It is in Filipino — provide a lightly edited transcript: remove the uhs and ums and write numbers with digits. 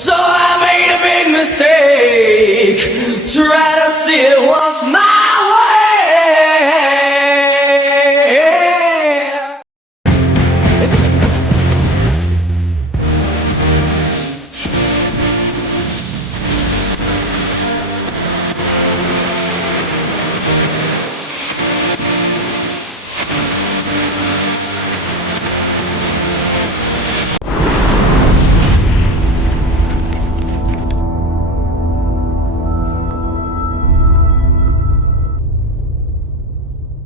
So I made a big mistake. Try to see it once.